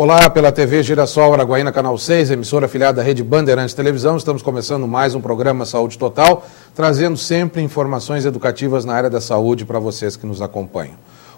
Olá, pela TV Girassol Araguaína, Canal 6, emissora afiliada da Rede Bandeirantes Televisão. Estamos começando mais um programa Saúde Total, trazendo sempre informações educativas na área da saúde para vocês que nos acompanham.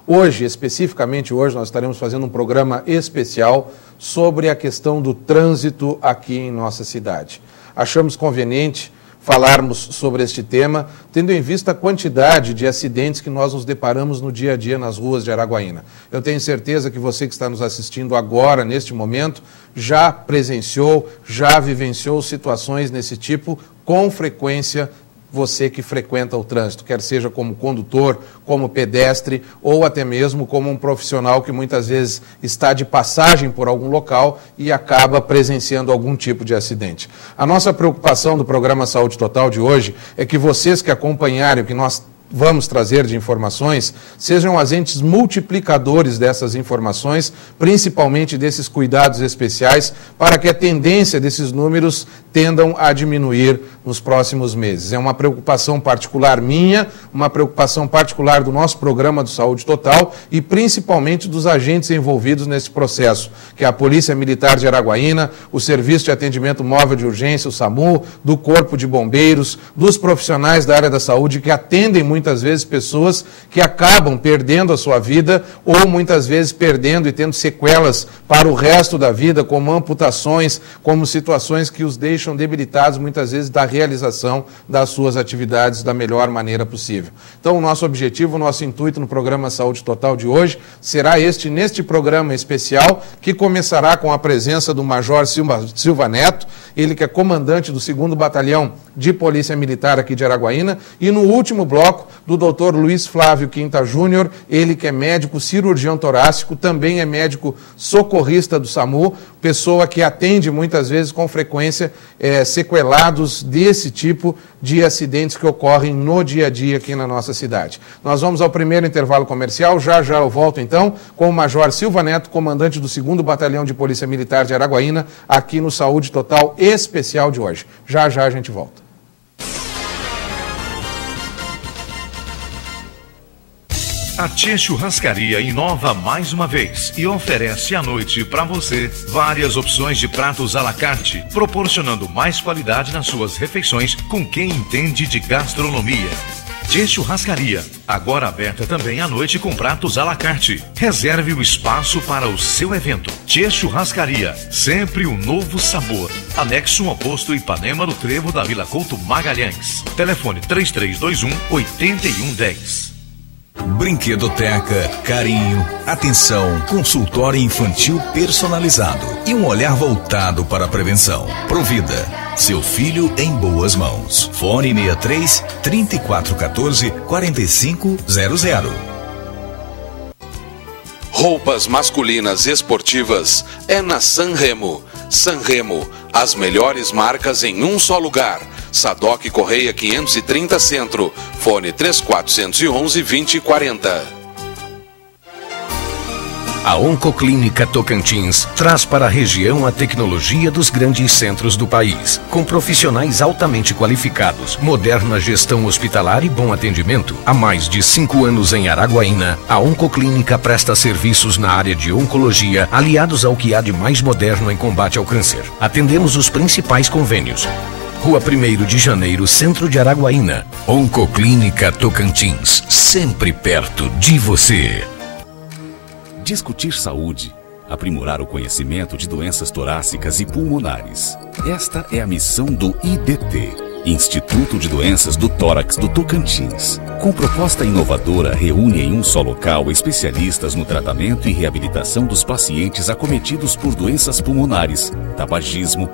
Hoje, especificamente hoje, nós estaremos fazendo um programa especial sobre a questão do trânsito aqui em nossa cidade. Achamos conveniente falarmos sobre este tema, tendo em vista a quantidade de acidentes que nós nos deparamos no dia a dia nas ruas de Araguaína. Eu tenho certeza que você que está nos assistindo agora, neste momento, já presenciou, já vivenciou situações nesse tipo com frequência. Você que frequenta o trânsito, quer seja como condutor, como pedestre ou até mesmo como um profissional que muitas vezes está de passagem por algum local e acaba presenciando algum tipo de acidente. A nossa preocupação do programa Saúde Total de hoje é que vocês que acompanharem o que nós vamos trazer de informações, sejam agentes multiplicadores dessas informações, principalmente desses cuidados especiais, para que a tendência desses números tendam a diminuir nos próximos meses. É uma preocupação particular minha, uma preocupação particular do nosso programa do Saúde Total e principalmente dos agentes envolvidos nesse processo, que é a Polícia Militar de Araguaína, o Serviço de Atendimento Móvel de Urgência, o SAMU, do Corpo de Bombeiros, dos profissionais da área da saúde que atendem muitas vezes pessoas que acabam perdendo a sua vida ou muitas vezes perdendo e tendo sequelas para o resto da vida, como amputações, como situações que os deixam debilitados muitas vezes da realização das suas atividades da melhor maneira possível. Então, o nosso objetivo, o nosso intuito no programa Saúde Total de hoje será neste programa especial, que começará com a presença do Major Silva Neto, ele que é comandante do 2º Batalhão de Polícia Militar aqui de Araguaína, e no último bloco do Dr. Luiz Flávio Quinta Júnior, ele que é médico cirurgião torácico, também é médico socorrista do SAMU, pessoa que atende muitas vezes com frequência sequelados desse tipo de acidentes que ocorrem no dia a dia aqui na nossa cidade. Nós vamos ao primeiro intervalo comercial, já eu volto então com o Major Silva Neto, comandante do 2º Batalhão de Polícia Militar de Araguaína, aqui no Saúde Total especial de hoje. Já a gente volta. A Tchê Churrascaria inova mais uma vez e oferece à noite para você várias opções de pratos à la carte, proporcionando mais qualidade nas suas refeições com quem entende de gastronomia. Tchê Churrascaria, agora aberta também à noite com pratos à la carte. Reserve o espaço para o seu evento. Tchê Churrascaria, sempre um novo sabor. Anexo ao posto Ipanema do Trevo da Vila Couto Magalhães. Telefone 3321-8110. Brinquedoteca, carinho, atenção, consultório infantil personalizado e um olhar voltado para a prevenção. Provida, seu filho em boas mãos. Fone 63 3414 4500. Roupas masculinas esportivas é na Sanremo. Sanremo, as melhores marcas em um só lugar. Sadoc Correia 530 Centro, fone 3411-2040. A Oncoclínica Tocantins traz para a região a tecnologia dos grandes centros do país, com profissionais altamente qualificados, moderna gestão hospitalar e bom atendimento. Há mais de 5 anos em Araguaína, a Oncoclínica presta serviços na área de oncologia, aliados ao que há de mais moderno em combate ao câncer. Atendemos os principais convênios. Rua 1º de Janeiro, Centro de Araguaína. Oncoclínica Tocantins, sempre perto de você. Discutir saúde, aprimorar o conhecimento de doenças torácicas e pulmonares. Esta é a missão do IDT, Instituto de Doenças do Tórax do Tocantins. Com proposta inovadora, reúne em um só local especialistas no tratamento e reabilitação dos pacientes acometidos por doenças pulmonares, tabagismo,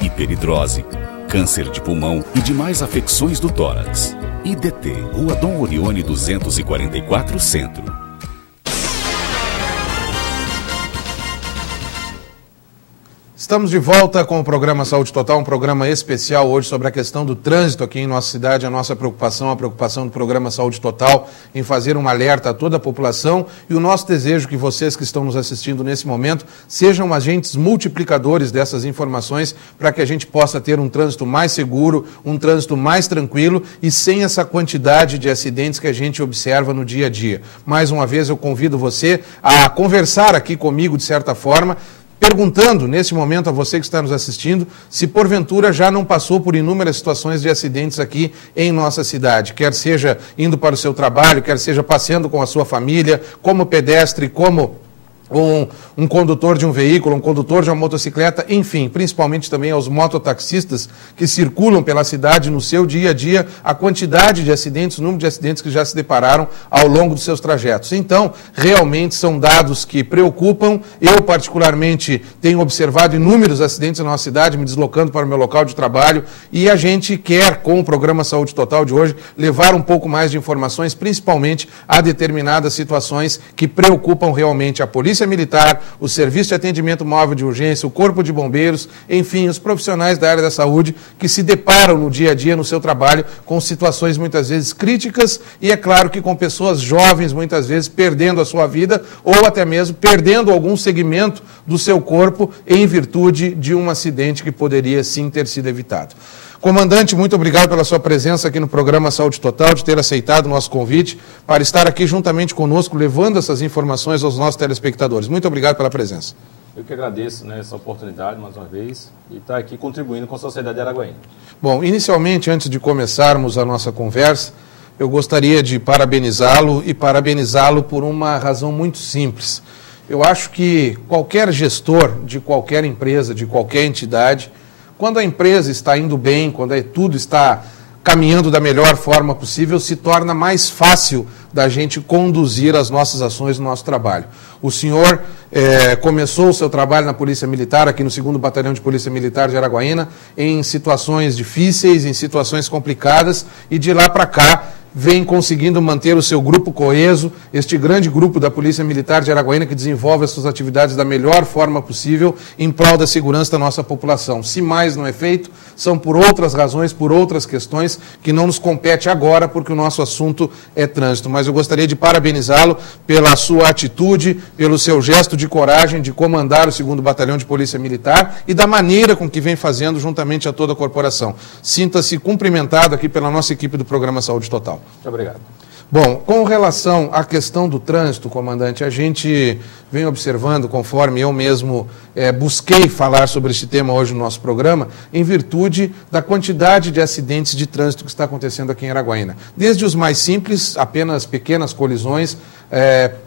hiperidrose, câncer de pulmão e demais afecções do tórax. IDT, Rua Dom Orione 244, Centro. Estamos de volta com o programa Saúde Total, um programa especial hoje sobre a questão do trânsito aqui em nossa cidade, a nossa preocupação, a preocupação do programa Saúde Total em fazer um alerta a toda a população e o nosso desejo que vocês que estão nos assistindo nesse momento sejam agentes multiplicadores dessas informações para que a gente possa ter um trânsito mais seguro, um trânsito mais tranquilo e sem essa quantidade de acidentes que a gente observa no dia a dia. Mais uma vez eu convido você a conversar aqui comigo de certa forma, perguntando nesse momento a você que está nos assistindo se porventura já não passou por inúmeras situações de acidentes aqui em nossa cidade, quer seja indo para o seu trabalho, quer seja passeando com a sua família, como pedestre, como um condutor de um veículo, um condutor de uma motocicleta, enfim, principalmente também aos mototaxistas que circulam pela cidade no seu dia a dia, a quantidade de acidentes, o número de acidentes que já se depararam ao longo dos seus trajetos. Então, realmente são dados que preocupam. Eu, particularmente, tenho observado inúmeros acidentes na nossa cidade, me deslocando para o meu local de trabalho, e a gente quer, com o programa Saúde Total de hoje, levar um pouco mais de informações, principalmente a determinadas situações que preocupam realmente a Polícia Militar, o Serviço de Atendimento Móvel de Urgência, o Corpo de Bombeiros, enfim, os profissionais da área da saúde que se deparam no dia a dia, no seu trabalho, com situações muitas vezes críticas e, é claro, que com pessoas jovens, muitas vezes, perdendo a sua vida ou até mesmo perdendo algum segmento do seu corpo em virtude de um acidente que poderia, sim, ter sido evitado. Comandante, muito obrigado pela sua presença aqui no programa Saúde Total, de ter aceitado o nosso convite para estar aqui juntamente conosco, levando essas informações aos nossos telespectadores. Muito obrigado pela presença. Eu que agradeço, né, essa oportunidade, mais uma vez, e estar aqui contribuindo com a sociedade araguaína. Bom, inicialmente, antes de começarmos a nossa conversa, eu gostaria de parabenizá-lo e parabenizá-lo por uma razão muito simples. Eu acho que qualquer gestor de qualquer empresa, de qualquer entidade, quando a empresa está indo bem, quando tudo está caminhando da melhor forma possível, se torna mais fácil da gente conduzir as nossas ações no nosso trabalho. O senhor começou o seu trabalho na Polícia Militar, aqui no 2º Batalhão de Polícia Militar de Araguaína, em situações difíceis, em situações complicadas, e de lá para cá vem conseguindo manter o seu grupo coeso, este grande grupo da Polícia Militar de Araguaína que desenvolve as suas atividades da melhor forma possível em prol da segurança da nossa população. Se mais não é feito, são por outras razões, por outras questões que não nos compete agora, porque o nosso assunto é trânsito. Mas eu gostaria de parabenizá-lo pela sua atitude, pelo seu gesto de coragem de comandar o 2º Batalhão de Polícia Militar e da maneira com que vem fazendo juntamente a toda a corporação. Sinta-se cumprimentado aqui pela nossa equipe do programa Saúde Total. Muito obrigado. Bom, com relação à questão do trânsito, comandante, a gente vem observando, conforme eu mesmo busquei falar sobre este tema hoje no nosso programa, em virtude da quantidade de acidentes de trânsito que está acontecendo aqui em Araguaína. Desde os mais simples, apenas pequenas colisões,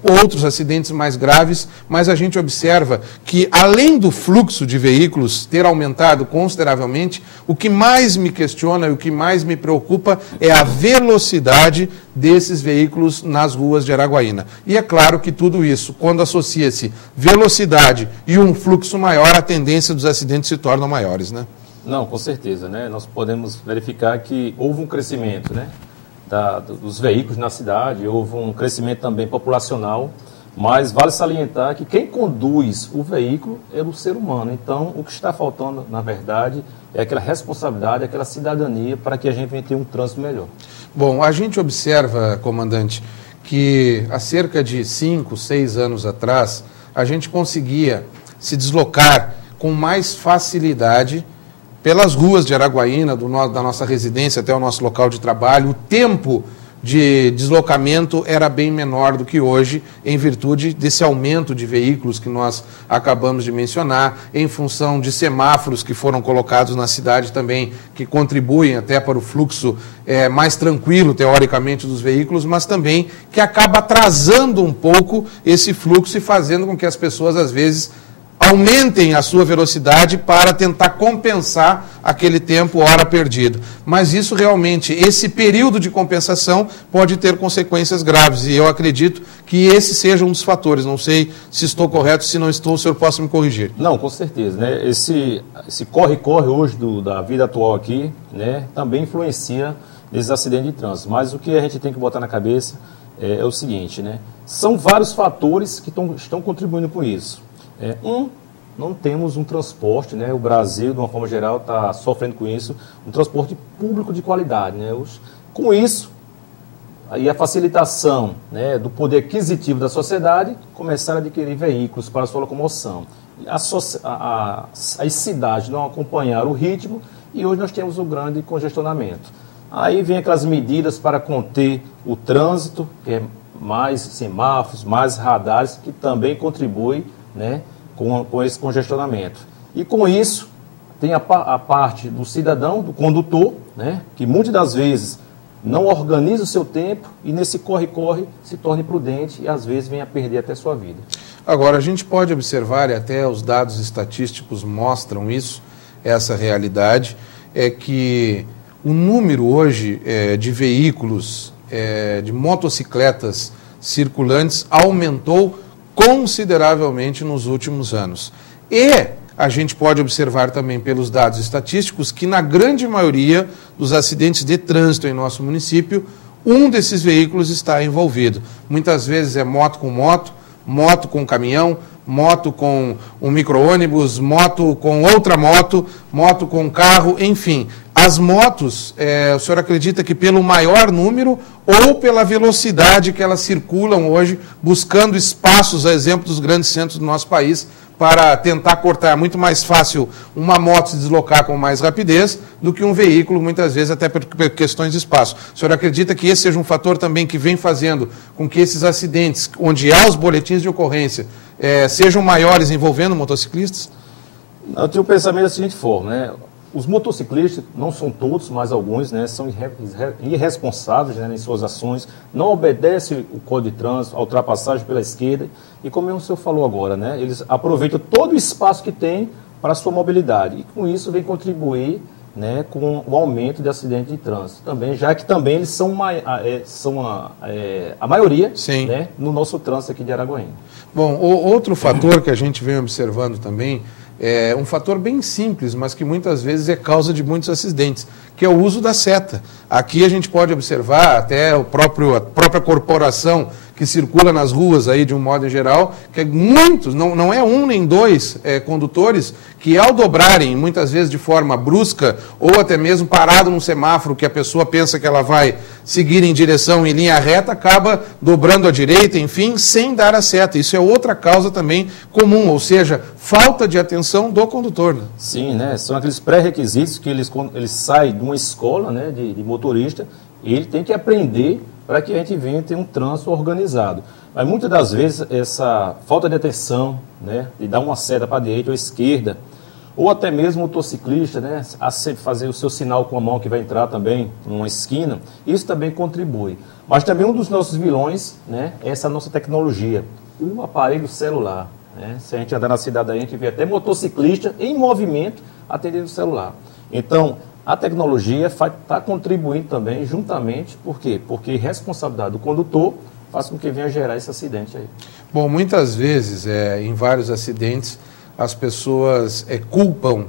outros acidentes mais graves, mas a gente observa que, além do fluxo de veículos ter aumentado consideravelmente, o que mais me questiona e o que mais me preocupa é a velocidade desses veículos nas ruas de Araguaína. E é claro que tudo isso, quando associa-se velocidade e um fluxo maior, a tendência dos acidentes se tornam maiores, né? Não, com certeza, né? Nós podemos verificar que houve um crescimento, né, dos veículos na cidade, houve um crescimento também populacional, mas vale salientar que quem conduz o veículo é o ser humano. Então, o que está faltando, na verdade, é aquela responsabilidade, aquela cidadania para que a gente venha ter um trânsito melhor. Bom, a gente observa, comandante, que há cerca de 5, 6 anos atrás, a gente conseguia se deslocar com mais facilidade pelas ruas de Araguaína, da nossa residência até o nosso local de trabalho. O tempo de deslocamento era bem menor do que hoje, em virtude desse aumento de veículos que nós acabamos de mencionar, em função de semáforos que foram colocados na cidade também, que contribuem até para o fluxo mais tranquilo, teoricamente, dos veículos, mas também que acaba atrasando um pouco esse fluxo e fazendo com que as pessoas, às vezes, aumentem a sua velocidade para tentar compensar aquele tempo, hora perdido. Mas isso realmente, esse período de compensação pode ter consequências graves e eu acredito que esse seja um dos fatores. Não sei se estou correto, se não estou, o senhor possa me corrigir. Não, com certeza, né? Esse corre-corre hoje da vida atual aqui, né, também influencia nesses acidentes de trânsito. Mas o que a gente tem que botar na cabeça é o seguinte, né? São vários fatores que estão contribuindo com isso. não temos um transporte, né? O Brasil, de uma forma geral, está sofrendo com isso, um transporte público de qualidade, né? Com isso, aí a facilitação, né, do poder aquisitivo da sociedade, começaram a adquirir veículos para a sua locomoção. As cidades não acompanharam o ritmo e hoje nós temos um grande congestionamento. Aí vem aquelas medidas para conter o trânsito, que é mais semáforos, mais radares, que também contribuem, né, com esse congestionamento. E com isso, tem a parte do cidadão, do condutor, né, que muitas das vezes não organiza o seu tempo e nesse corre-corre se torna imprudente e às vezes vem a perder até sua vida. Agora, a gente pode observar, e até os dados estatísticos mostram isso, essa realidade, é que o número hoje de veículos, de motocicletas circulantes aumentou consideravelmente nos últimos anos. E a gente pode observar também pelos dados estatísticos que na grande maioria dos acidentes de trânsito em nosso município, um desses veículos está envolvido. Muitas vezes é moto com moto, moto com caminhão, moto com um micro-ônibus, moto com outra moto, moto com carro, enfim. As motos, o senhor acredita que pelo maior número ou pela velocidade que elas circulam hoje, buscando espaços, a exemplo dos grandes centros do nosso país, para tentar cortar? É muito mais fácil uma moto se deslocar com mais rapidez do que um veículo, muitas vezes até por questões de espaço. O senhor acredita que esse seja um fator também que vem fazendo com que esses acidentes, onde há os boletins de ocorrência, sejam maiores envolvendo motociclistas? Eu tenho um pensamento da seguinte forma, né? Os motociclistas, não são todos, mas alguns, né, são irresponsáveis, né, em suas ações, não obedecem o Código de Trânsito, a ultrapassagem pela esquerda, e como o senhor falou agora, né, eles aproveitam todo o espaço que tem para a sua mobilidade, e com isso vem contribuir, né, com o aumento de acidentes de trânsito também, já que também eles são a maioria, né, no nosso trânsito aqui de Araguaína. Bom, outro fator que a gente vem observando também é um fator bem simples, mas que muitas vezes é causa de muitos acidentes, que é o uso da seta. Aqui a gente pode observar até a própria corporação que circula nas ruas aí de um modo em geral, que muitos, não é um nem dois condutores, que ao dobrarem, muitas vezes de forma brusca, ou até mesmo parado num semáforo que a pessoa pensa que ela vai seguir em direção em linha reta, acaba dobrando à direita, enfim, sem dar a seta. Isso é outra causa também comum, ou seja, falta de atenção do condutor. Né? Sim, né? São aqueles pré-requisitos que eles saem de uma escola, né, de motorista, e ele tem que aprender para que a gente venha ter um trânsito organizado. Mas muitas das vezes essa falta de atenção, né, de dar uma seta para a direita ou à esquerda, ou até mesmo o motociclista, né, a fazer o seu sinal com a mão que vai entrar também numa esquina, isso também contribui. Mas também um dos nossos vilões, né, é essa nossa tecnologia, o aparelho celular. Né? Se a gente andar na cidade, a gente vê até motociclista em movimento atendendo o celular. Então, a tecnologia está contribuindo também juntamente, por quê? Porque a responsabilidade do condutor faz com que venha gerar esse acidente aí. Bom, muitas vezes, em vários acidentes, as pessoas culpam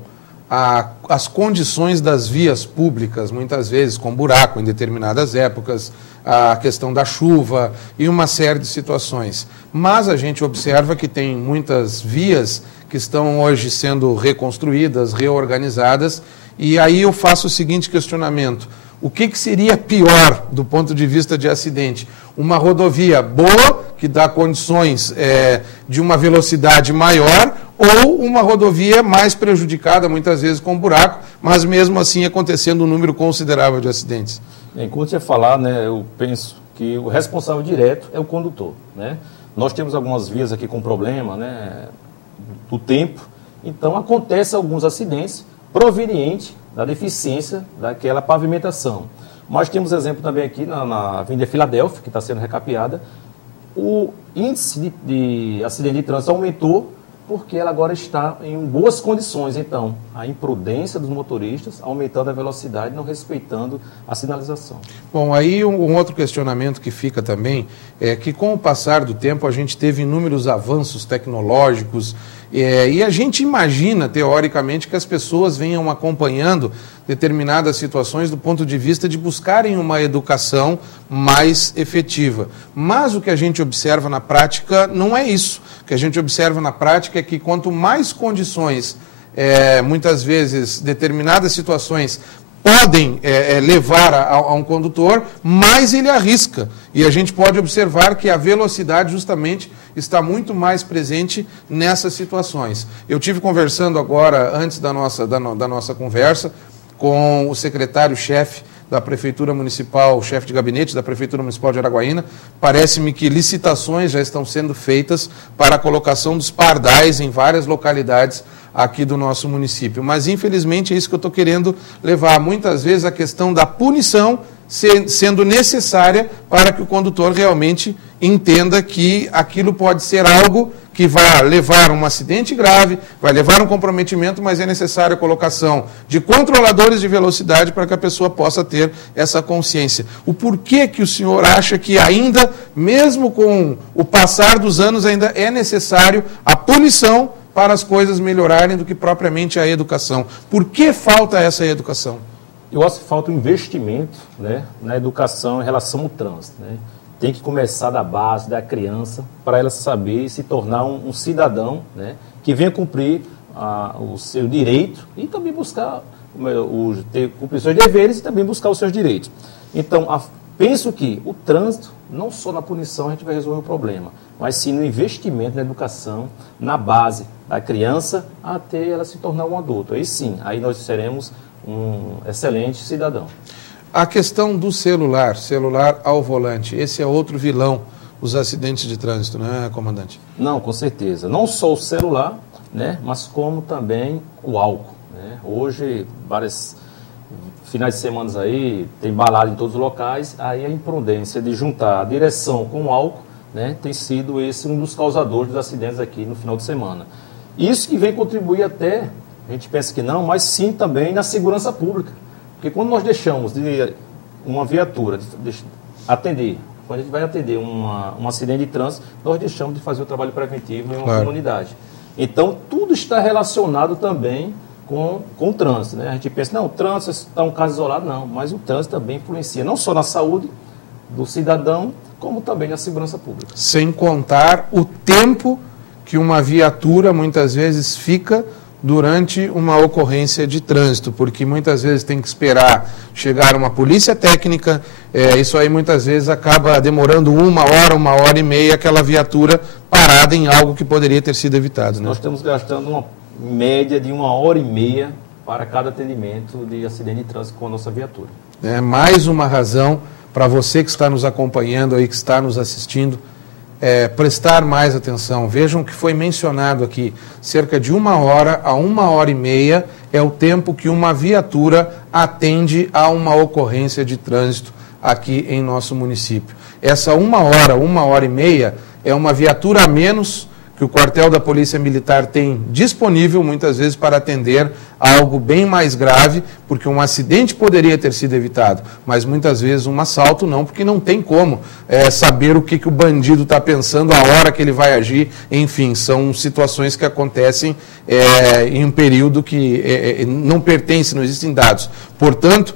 as condições das vias públicas, muitas vezes com buraco em determinadas épocas, a questão da chuva e uma série de situações. Mas a gente observa que tem muitas vias que estão hoje sendo reconstruídas, reorganizadas, e aí eu faço o seguinte questionamento: o que seria pior do ponto de vista de acidente? Uma rodovia boa, que dá condições de uma velocidade maior, ou uma rodovia mais prejudicada, muitas vezes com buraco, mas mesmo assim acontecendo um número considerável de acidentes? Enquanto você falar, né, eu penso que o responsável direto é o condutor. Né? Nós temos algumas vias aqui com problema, né, do tempo, então acontecem alguns acidentes proveniente da deficiência daquela pavimentação. Mas temos exemplo também aqui na Avenida Filadélfia, que está sendo recapeada. O índice de acidente de trânsito aumentou porque ela agora está em boas condições. Então, a imprudência dos motoristas, aumentando a velocidade, não respeitando a sinalização. Bom, aí um outro questionamento que fica também é que com o passar do tempo a gente teve inúmeros avanços tecnológicos E a gente imagina, teoricamente, que as pessoas venham acompanhando determinadas situações do ponto de vista de buscarem uma educação mais efetiva. Mas o que a gente observa na prática não é isso. O que a gente observa na prática é que quanto mais condições, muitas vezes, determinadas situações podem levar a um condutor, mais ele arrisca. E a gente pode observar que a velocidade justamente está muito mais presente nessas situações. Eu tive conversando agora, antes da nossa conversa, com o secretário-chefe da Prefeitura Municipal, o chefe de gabinete da Prefeitura Municipal de Araguaína. Parece-me que licitações já estão sendo feitas para a colocação dos pardais em várias localidades aqui do nosso município. Mas, infelizmente, é isso que eu estou querendo levar. Muitas vezes a questão da punição sendo necessária para que o condutor realmente entenda que aquilo pode ser algo que vai levar a um acidente grave, vai levar a um comprometimento, mas é necessária a colocação de controladores de velocidade para que a pessoa possa ter essa consciência. O porquê que o senhor acha que ainda, mesmo com o passar dos anos, ainda é necessário a punição para as coisas melhorarem do que propriamente a educação? Por que falta essa educação? Eu acho que falta um investimento, né, na educação em relação ao trânsito, né? Tem que começar da base, da criança, para ela saber e se tornar um cidadão, né, que venha cumprir o seu direito e também buscar, cumprir seus deveres e também buscar os seus direitos. Então, penso que o trânsito, não só na punição a gente vai resolver o problema, mas sim no investimento na educação, na base da criança, até ela se tornar um adulto. Aí sim, aí nós seremos um excelente cidadão. A questão do celular ao volante, esse é outro vilão dos acidentes de trânsito, né, comandante? Não, com certeza. Não só o celular, né, mas como também o álcool, né? Hoje, vários finais de semana aí, tem balada em todos os locais, aí a imprudência de juntar a direção com o álcool, né, tem sido esse um dos causadores dos acidentes aqui no final de semana. Isso que vem contribuir até, a gente pensa que não, mas sim também na segurança pública. Porque quando nós deixamos de uma viatura atender, quando a gente vai atender um acidente de trânsito, nós deixamos de fazer o trabalho preventivo em uma comunidade. Então, tudo está relacionado também com o trânsito, né? A gente pensa, não, o trânsito está um caso isolado, não, mas o trânsito também influencia, não só na saúde do cidadão, como também na segurança pública. Sem contar o tempo que uma viatura muitas vezes fica durante uma ocorrência de trânsito, porque muitas vezes tem que esperar chegar uma polícia técnica, isso aí muitas vezes acaba demorando 1 hora e meia, aquela viatura parada em algo que poderia ter sido evitado, né? Nós estamos gastando uma média de 1h30 para cada atendimento de acidente de trânsito com a nossa viatura. É mais uma razão para você que está nos acompanhando aí, que está nos assistindo, prestar mais atenção. Vejam que foi mencionado aqui, cerca de 1 hora a 1h30 é o tempo que uma viatura atende a uma ocorrência de trânsito aqui em nosso município. Essa 1 hora, 1h30 é uma viatura a menos que o quartel da Polícia Militar tem disponível, muitas vezes, para atender a algo bem mais grave, porque um acidente poderia ter sido evitado, mas muitas vezes um assalto não, porque não tem como saber o que o bandido está pensando, a hora que ele vai agir, enfim, são situações que acontecem em um período que não pertence, não existem dados. Portanto,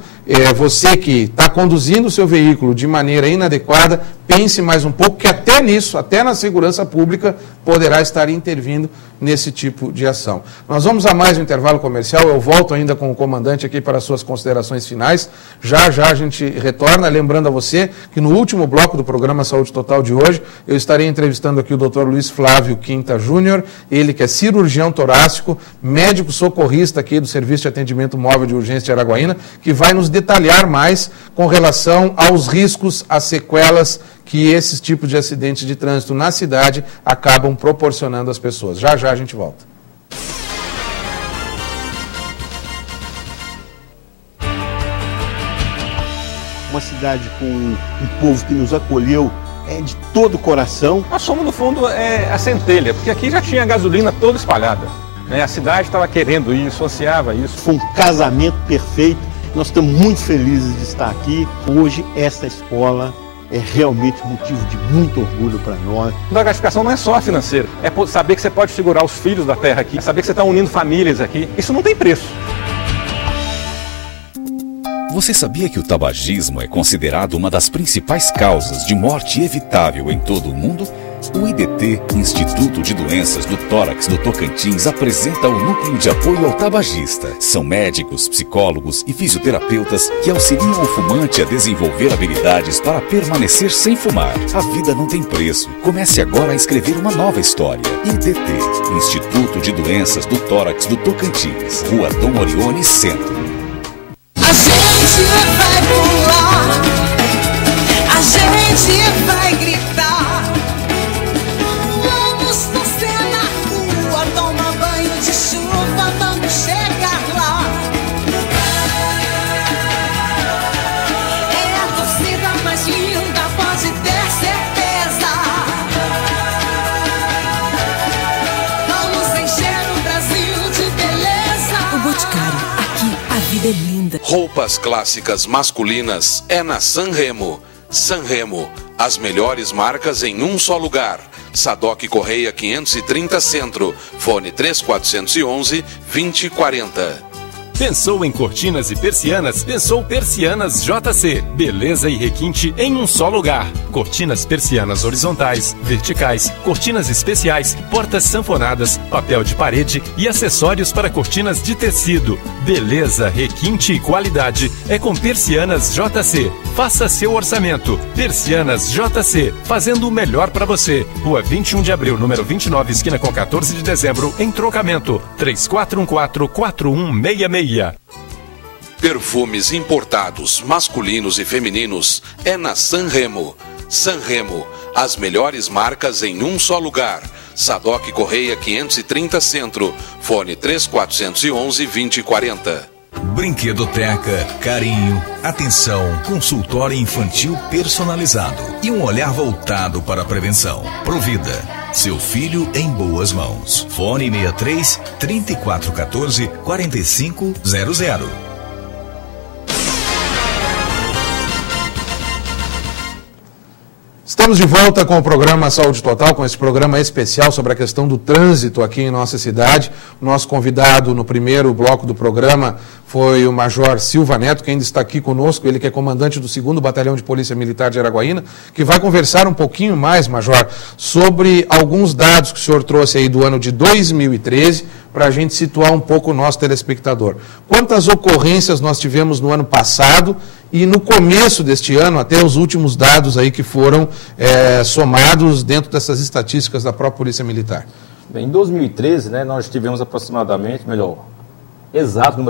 você que está conduzindo o seu veículo de maneira inadequada, pense mais um pouco, que até nisso, até na segurança pública, poderá estar intervindo nesse tipo de ação. Nós vamos a mais um intervalo comercial, eu volto ainda com o comandante aqui para as suas considerações finais. Já a gente retorna, lembrando a você que no último bloco do programa Saúde Total de hoje, eu estarei entrevistando aqui o Dr. Luiz Flávio Quinta Júnior, ele que é cirurgião torácico, médico socorrista aqui do Serviço de Atendimento Móvel de Urgência de Araguaína, que vai nos detalhar mais com relação aos riscos, às sequelas que esses tipos de acidentes de trânsito na cidade acabam proporcionando às pessoas. Já a gente volta. Uma cidade com um povo que nos acolheu de todo o coração. Nós somos, no fundo, a centelha, porque aqui já tinha gasolina toda espalhada, né? A cidade estava querendo isso, ansiava isso. Foi um casamento perfeito. Nós estamos muito felizes de estar aqui. Hoje, esta escola é realmente motivo de muito orgulho para nós. A gratificação não é só financeira, é saber que você pode segurar os filhos da terra aqui, é saber que você está unindo famílias aqui. Isso não tem preço. Você sabia que o tabagismo é considerado uma das principais causas de morte evitável em todo o mundo? O IDT, Instituto de Doenças do Tórax do Tocantins, apresenta o Núcleo de Apoio ao Tabagista. São médicos, psicólogos e fisioterapeutas que auxiliam o fumante a desenvolver habilidades para permanecer sem fumar. A vida não tem preço. Comece agora a escrever uma nova história. IDT, Instituto de Doenças do Tórax do Tocantins, Rua Dom Orione, Centro. A gente vai pular, a gente vai gritar. Vamos passear na rua, tomar banho de chuva, vamos chegar lá. É a torcida mais linda, pode ter certeza. Vamos encher o Brasil de beleza. O Boticário, aqui a vida é linda. Roupas clássicas masculinas é na Sanremo. Sanremo, as melhores marcas em um só lugar. Sadoc Correia 530 Centro, fone 3411-2040. Pensou em cortinas e persianas? Pensou Persianas JC. Beleza e requinte em um só lugar. Cortinas persianas horizontais, verticais, cortinas especiais, portas sanfonadas, papel de parede e acessórios para cortinas de tecido. Beleza, requinte e qualidade é com Persianas JC. Faça seu orçamento. Persianas JC, fazendo o melhor para você. Rua 21 de Abril, número 29, esquina com 14 de dezembro, em Trocamento. 3414-4166. Perfumes importados, masculinos e femininos, é na Sanremo. Sanremo, as melhores marcas em um só lugar. Sadoc Correia 530 Centro, fone 3411-2040. Brinquedoteca, carinho, atenção, consultório infantil personalizado e um olhar voltado para a prevenção. Provida, seu filho em boas mãos. Fone 63 3414 4500. Estamos de volta com o programa Saúde Total, com esse programa especial sobre a questão do trânsito aqui em nossa cidade. O nosso convidado no primeiro bloco do programa foi o Major Silva Neto, que ainda está aqui conosco, ele que é comandante do 2º Batalhão de Polícia Militar de Araguaína, que vai conversar um pouquinho mais, Major, sobre alguns dados que o senhor trouxe aí do ano de 2013, para a gente situar um pouco o nosso telespectador. Quantas ocorrências nós tivemos no ano passado e no começo deste ano, até os últimos dados aí que foram somados dentro dessas estatísticas da própria Polícia Militar? Bem, em 2013, né, nós tivemos aproximadamente, número exato,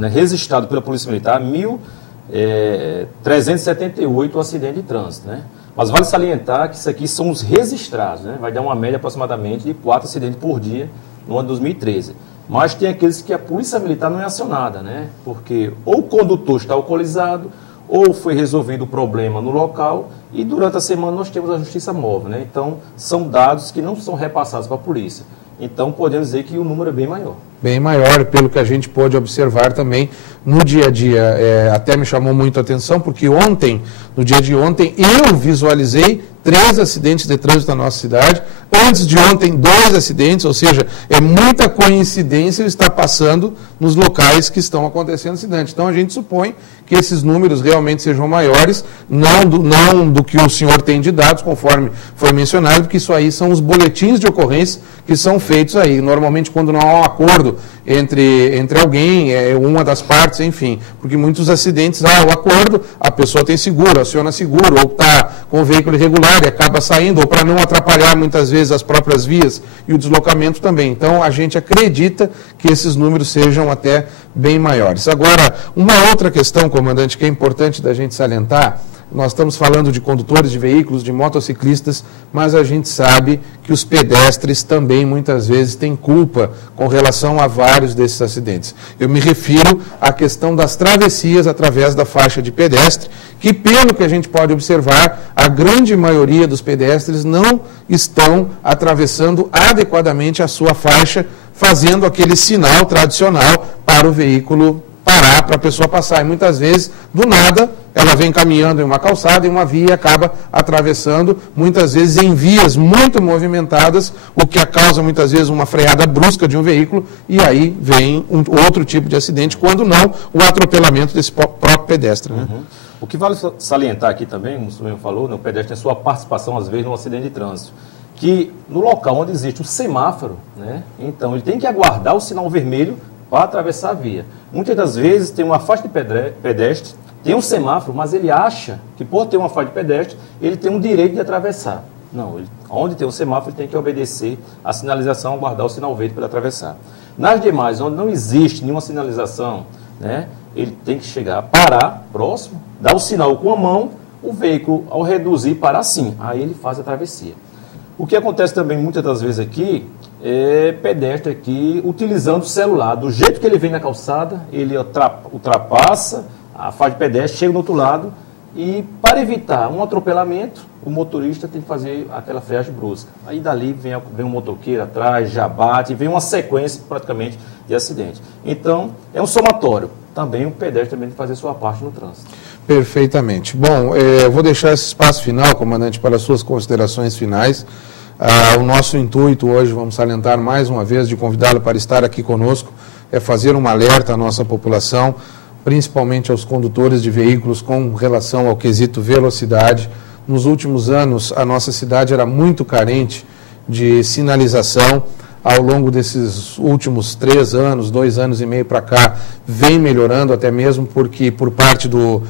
né, registrado pela Polícia Militar, 1.378 acidentes de trânsito, né? Mas vale salientar que isso aqui são os registrados, né? Vai dar uma média aproximadamente de 4 acidentes por dia no ano de 2013. Mas tem aqueles que a Polícia Militar não é acionada, né? Porque ou o condutor está alcoolizado, ou foi resolvido o problema no local, e durante a semana nós temos a Justiça Móvel, né? Então, são dados que não são repassados para a polícia. Então, podemos dizer que o número é bem maior. Bem maior, pelo que a gente pôde observar também no dia a dia. Até me chamou muito a atenção, porque ontem, no dia de ontem, eu visualizei 3 acidentes de trânsito na nossa cidade. Antes de ontem, 2 acidentes, ou seja, é muita coincidência estar passando nos locais que estão acontecendo acidentes. Então, a gente supõe que esses números realmente sejam maiores, não do que o senhor tem de dados, conforme foi mencionado, porque isso aí são os boletins de ocorrência que são feitos aí. Normalmente, quando não há um acordo entre alguém, uma das partes, enfim, porque muitos acidentes, o acordo, a pessoa tem seguro, aciona seguro, ou está com o veículo irregular e acaba saindo, ou para não atrapalhar muitas vezes as próprias vias e o deslocamento também. Então, a gente acredita que esses números sejam até bem maiores. Agora, uma outra questão, comandante, que é importante da gente salientar. Nós estamos falando de condutores de veículos, de motociclistas, mas a gente sabe que os pedestres também muitas vezes têm culpa com relação a vários desses acidentes. Eu me refiro à questão das travessias através da faixa de pedestre, que pelo que a gente pode observar, a grande maioria dos pedestres não estão atravessando adequadamente a sua faixa, fazendo aquele sinal tradicional para o veículo parar. parar para a pessoa passar. E muitas vezes, do nada, ela vem caminhando em uma calçada, em uma via, e acaba atravessando, muitas vezes em vias muito movimentadas, o que causa muitas vezes uma freada brusca de um veículo, e aí vem outro tipo de acidente, quando não o atropelamento desse próprio pedestre. Né? Uhum. O que vale salientar aqui também, como o senhor falou, né, o pedestre tem sua participação, às vezes, num acidente de trânsito. Que no local onde existe um semáforo, né, então ele tem que aguardar o sinal vermelho para atravessar a via. Muitas das vezes tem uma faixa de pedestre, tem um semáforo, mas ele acha que por ter uma faixa de pedestre, ele tem um direito de atravessar. Não, onde tem um semáforo, ele tem que obedecer a sinalização, aguardar o sinal verde para atravessar. Nas demais, onde não existe nenhuma sinalização, né, ele tem que chegar, parar próximo, dar o sinal com a mão, o veículo, ao reduzir, parar sim. Aí ele faz a travessia. O que acontece também muitas das vezes aqui é pedestre aqui utilizando o celular. Do jeito que ele vem na calçada, ele ultrapassa a faixa de pedestre, chega do outro lado e, para evitar um atropelamento, o motorista tem que fazer aquela freagem brusca. Aí dali vem um motoqueiro atrás, já bate, vem uma sequência praticamente de acidente. Então, é um somatório. Também o pedestre também tem que fazer sua parte no trânsito. Perfeitamente. Bom, eu vou deixar esse espaço final, comandante, para as suas considerações finais. O nosso intuito hoje, vamos salientar mais uma vez, de convidá-lo para estar aqui conosco, é fazer um alerta à nossa população, principalmente aos condutores de veículos com relação ao quesito velocidade. Nos últimos anos, a nossa cidade era muito carente de sinalização. Ao longo desses últimos 3 anos, 2 anos e meio para cá, vem melhorando, até mesmo porque, por parte do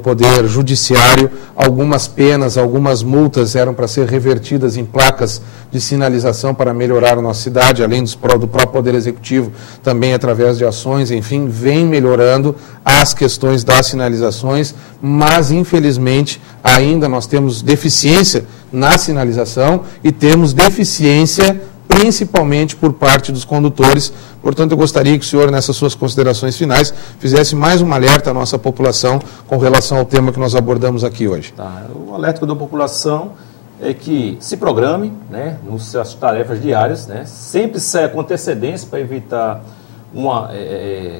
poder judiciário, algumas penas, algumas multas eram para ser revertidas em placas de sinalização para melhorar a nossa cidade, além do próprio Poder Executivo, também através de ações, enfim, vem melhorando as questões das sinalizações, mas, infelizmente, ainda nós temos deficiência na sinalização e temos deficiência principalmente por parte dos condutores. Portanto, eu gostaria que o senhor, nessas suas considerações finais, fizesse mais um alerta à nossa população com relação ao tema que nós abordamos aqui hoje. Tá. O alerta que eu dou à população é que se programe, né, nas suas tarefas diárias, né, sempre saia com antecedência para evitar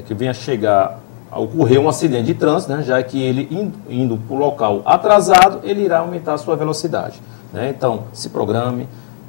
que venha a ocorrer um acidente de trânsito, né, já que ele indo para o local atrasado, ele irá aumentar a sua velocidade. Né? Então, se programe,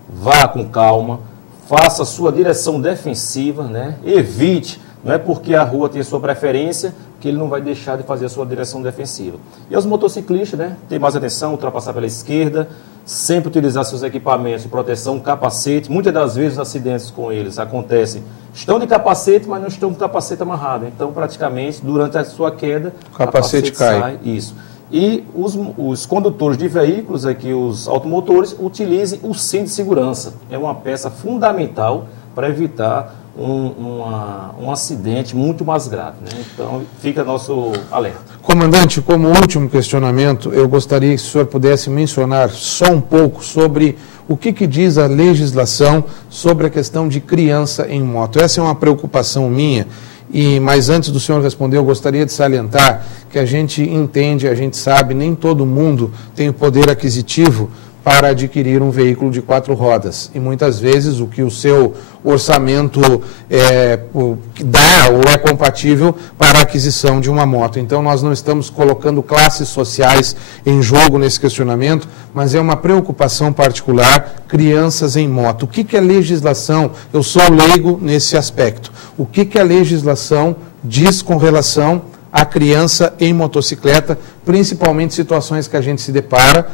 vá com calma, faça a sua direção defensiva, né? Evite, não é porque a rua tem a sua preferência que ele não vai deixar de fazer a sua direção defensiva. E aos motociclistas, né? Ter mais atenção, ultrapassar pela esquerda, sempre utilizar seus equipamentos de proteção, capacete. Muitas das vezes os acidentes com eles acontecem, estão de capacete, mas não estão com o capacete amarrado. Então, praticamente, durante a sua queda, o capacete cai. Sai. Isso. E os condutores de veículos, aqui, os automotores, utilizem o cinto de segurança. É uma peça fundamental para evitar um acidente muito mais grave. Né? Então, fica nosso alerta. Comandante, como último questionamento, eu gostaria que o senhor pudesse mencionar só um pouco sobre o que diz a legislação sobre a questão de criança em moto. Essa é uma preocupação minha. Mas antes do senhor responder, eu gostaria de salientar que a gente entende, a gente sabe, nem todo mundo tem o poder aquisitivo para adquirir um veículo de 4 rodas. E muitas vezes o que o seu orçamento dá ou é compatível para a aquisição de uma moto. Então nós não estamos colocando classes sociais em jogo nesse questionamento, mas é uma preocupação particular, crianças em moto. O que a legislação, eu sou leigo nesse aspecto, o que a legislação diz com relação a criança em motocicleta, principalmente situações que a gente se depara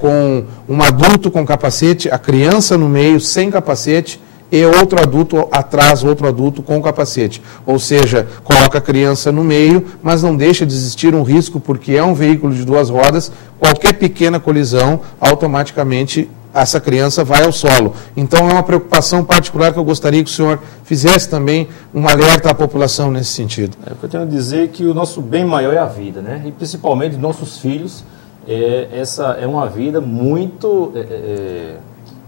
com um adulto com capacete, a criança no meio sem capacete e outro adulto atrás, outro adulto com capacete. Ou seja, coloca a criança no meio, mas não deixa de existir um risco, porque é um veículo de 2 rodas, qualquer pequena colisão, automaticamente essa criança vai ao solo. Então é uma preocupação particular que eu gostaria que o senhor fizesse também um alerta à população nesse sentido. O que eu tenho a dizer é que o nosso bem maior é a vida, né? E principalmente nossos filhos. Essa é uma vida muito,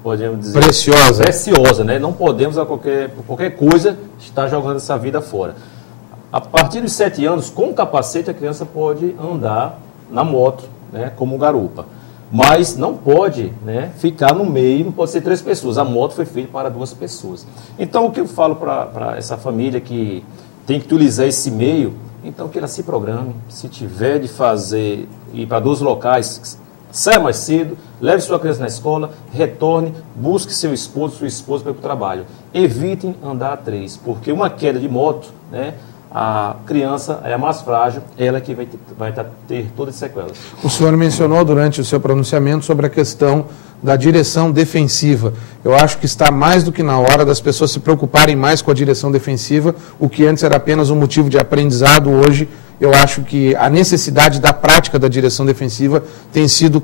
podemos dizer, preciosa, né? Não podemos a qualquer coisa estar jogando essa vida fora. A partir dos 7 anos, com capacete, a criança pode andar na moto, né? Como garupa. Mas não pode, né, ficar no meio, não pode ser 3 pessoas. A moto foi feita para 2 pessoas. Então, o que eu falo para essa família que tem que utilizar esse meio, então que ela se programe, se tiver de fazer, ir para 2 locais, saia mais cedo, leve sua criança na escola, retorne, busque seu esposo, sua esposa para ir para o trabalho. Evitem andar a 3, porque uma queda de moto, né, a criança é a mais frágil, ela que vai ter todas as sequelas. O senhor mencionou durante o seu pronunciamento sobre a questão da direção defensiva. Eu acho que está mais do que na hora das pessoas se preocuparem mais com a direção defensiva, o que antes era apenas um motivo de aprendizado. Hoje, eu acho que a necessidade da prática da direção defensiva tem sido